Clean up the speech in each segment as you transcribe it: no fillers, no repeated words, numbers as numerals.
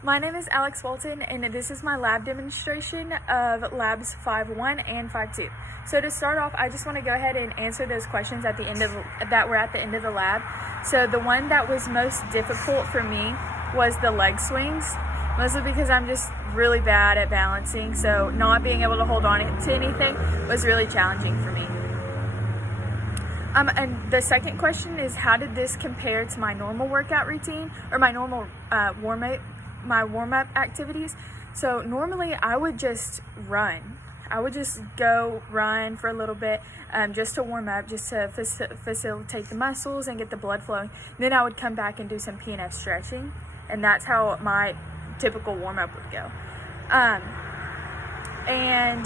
My name is Alex Walton, and this is my lab demonstration of labs 5.1 and 5.2. So to start off, I just want to go ahead and answer those questions that were at the end of the lab. So the one that was most difficult for me was the leg swings, mostly because I'm just really bad at balancing. So not being able to hold on to anything was really challenging for me. And the second question is, how did this compare to my normal workout routine or my normal warm-up activities? So normally I would just run. I would just go run for a little bit just to warm up, just to facilitate the muscles and get the blood flowing. Then I would come back and do some PNF stretching, and that's how my typical warm-up would go. And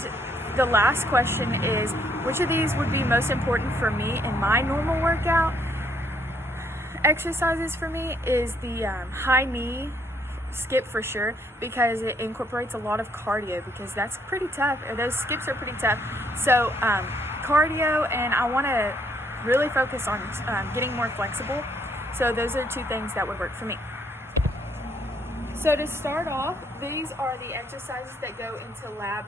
the last question is, which of these would be most important for me in my normal workout exercises? For me is the high knee skip, for sure, because it incorporates a lot of cardio, because that's pretty tough. Those skips are pretty tough. So cardio, and I want to really focus on getting more flexible. So those are two things that would work for me. So to start off, these are the exercises that go into lab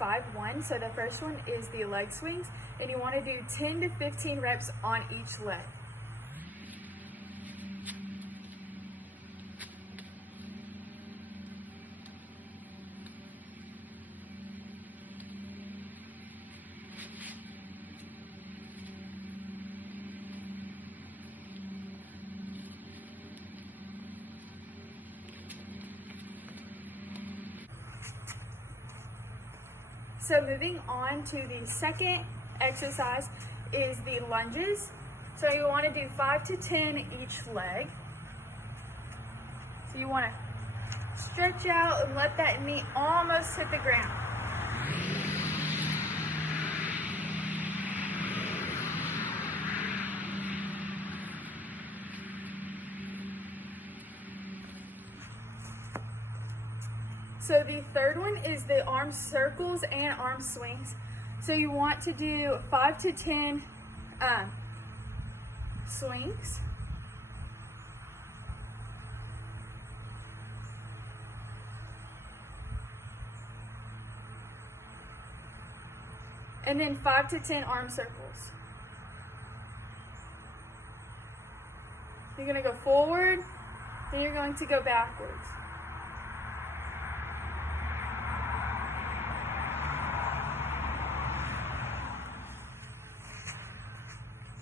5.1. So the first one is the leg swings, and you want to do 10 to 15 reps on each leg. So moving on to the second exercise is the lunges. So you want to do 5 to 10 each leg. So you want to stretch out and let that knee almost hit the ground. So the third one is the arm circles and arm swings. So you want to do 5 to 10 swings. And then 5 to 10 arm circles. You're going to go forward, then you're going to go backwards.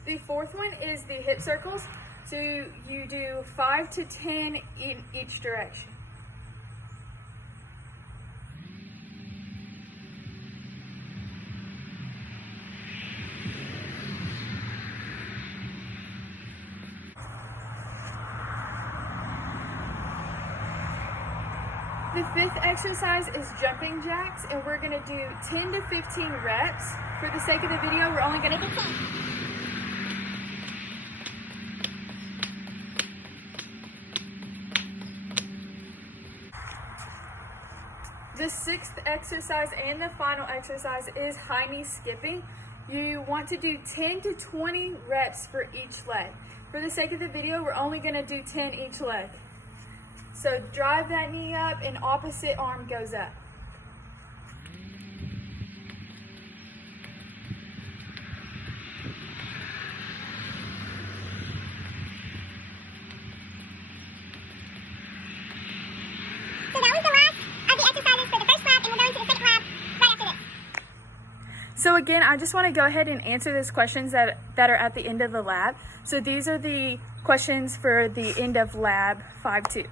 The fourth one is the hip circles. So you do 5 to 10 in each direction. The fifth exercise is jumping jacks, and we're going to do 10 to 15 reps. For the sake of the video, we're only going to do 10. The sixth exercise and the final exercise is high knee skipping. You want to do 10 to 20 reps for each leg. For the sake of the video, we're only going to do 10 each leg. So drive that knee up and opposite arm goes up. So again, I just want to go ahead and answer those questions that are at the end of the lab. So these are the questions for the end of lab 5.2.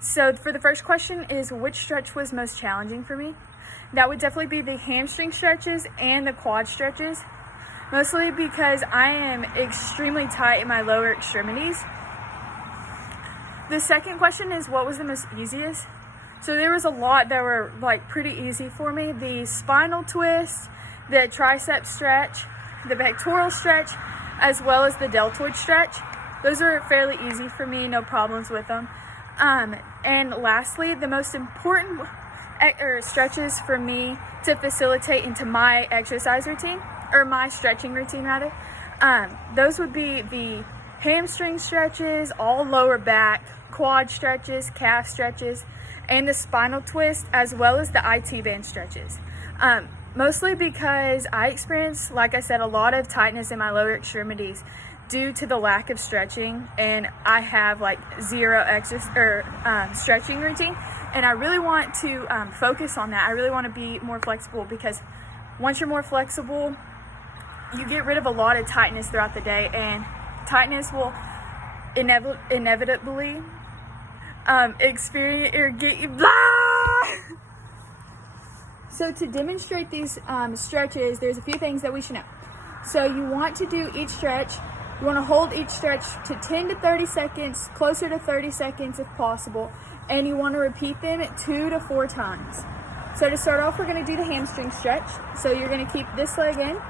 So for the first question is, which stretch was most challenging for me? That would definitely be the hamstring stretches and the quad stretches, mostly because I am extremely tight in my lower extremities. The second question is, what was the most easiest? So there was a lot that were pretty easy for me. The spinal twist, the tricep stretch, the pectoral stretch, as well as the deltoid stretch. Those are fairly easy for me, no problems with them. And lastly, the most important stretches for me to facilitate into my exercise routine, or my stretching routine rather, those would be the hamstring stretches, all lower back, quad stretches, calf stretches, and the spinal twist, as well as the IT band stretches. Mostly because I experienced, like I said, a lot of tightness in my lower extremities due to the lack of stretching, and I have like zero stretching routine, and I really want to focus on that. I really want to be more flexible, because once you're more flexible, you get rid of a lot of tightness throughout the day, and tightness will inevitably experience or get you blah! So to demonstrate these stretches, there's a few things that we should know. So you want to do each stretch, you want to hold each stretch to 10 to 30 seconds, closer to 30 seconds if possible, and you want to repeat them 2 to 4 times. So to start off, we're going to do the hamstring stretch. So you're going to keep this leg in.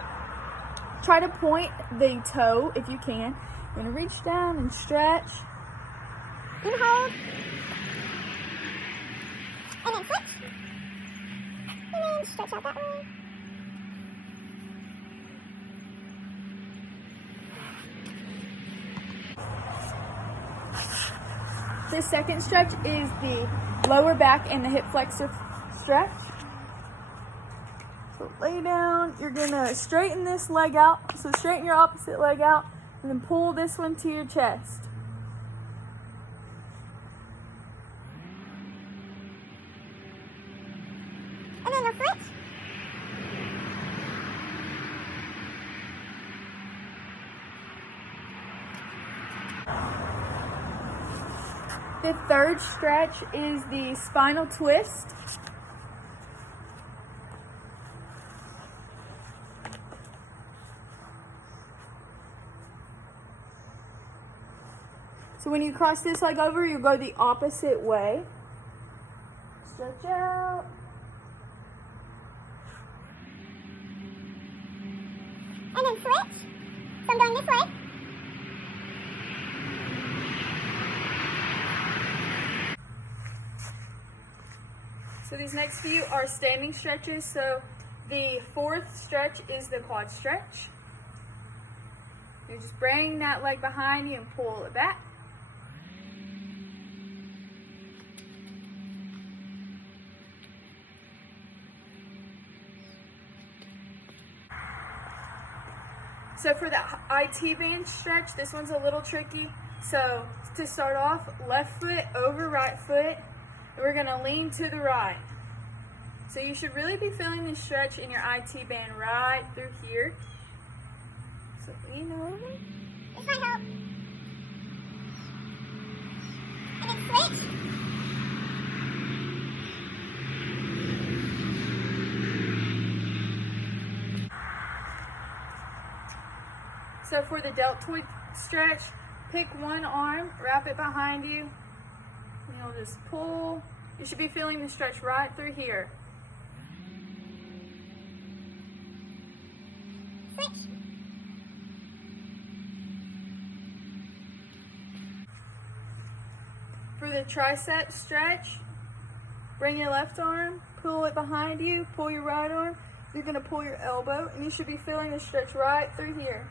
Try to point the toe if you can. You're going to reach down and stretch. And hold. And then switch. And then stretch out that way. The second stretch is the lower back and the hip flexor stretch. So lay down, you're gonna straighten this leg out. So straighten your opposite leg out and then pull this one to your chest. And then you'll switch. The third stretch is the spinal twist. So when you cross this leg over, you go the opposite way. Stretch out. And then switch. So I'm going this way. So these next few are standing stretches. So the fourth stretch is the quad stretch. You just bring that leg behind you and pull it back. So for the IT band stretch, this one's a little tricky. So to start off, left foot over right foot. We're gonna lean to the right. So you should really be feeling this stretch in your IT band right through here. So lean over. This might help. And then switch. So for the deltoid stretch, pick one arm, wrap it behind you, and you'll just pull. You should be feeling the stretch right through here. Switch. For the tricep stretch, bring your left arm, pull it behind you, pull your right arm. You're going to pull your elbow, and you should be feeling the stretch right through here.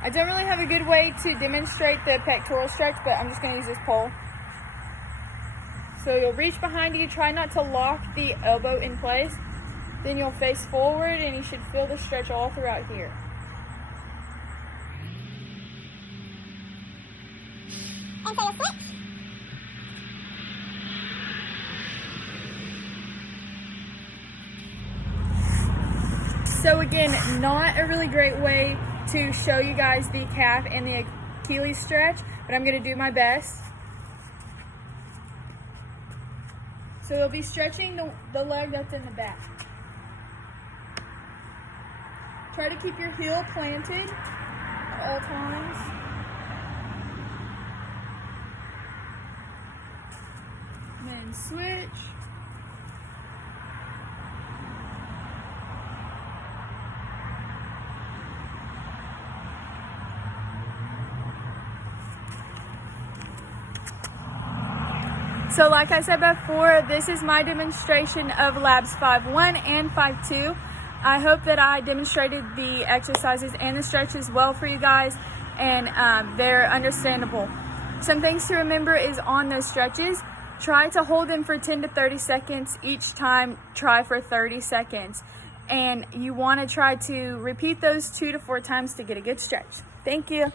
I don't really have a good way to demonstrate the pectoral stretch, but I'm just going to use this pole. So you'll reach behind you, try not to lock the elbow in place. Then you'll face forward and you should feel the stretch all throughout here. And so you'll switch. So again, not a really great way to show you guys the calf and the Achilles stretch, but I'm going to do my best. So you'll be stretching the leg that's in the back. Try to keep your heel planted at all times. And then switch. So like I said before, this is my demonstration of labs 5-1 and 5-2. I hope that I demonstrated the exercises and the stretches well for you guys, and they're understandable. Some things to remember is on those stretches, try to hold them for 10 to 30 seconds. Each time, try for 30 seconds. And you want to try to repeat those 2 to 4 times to get a good stretch. Thank you.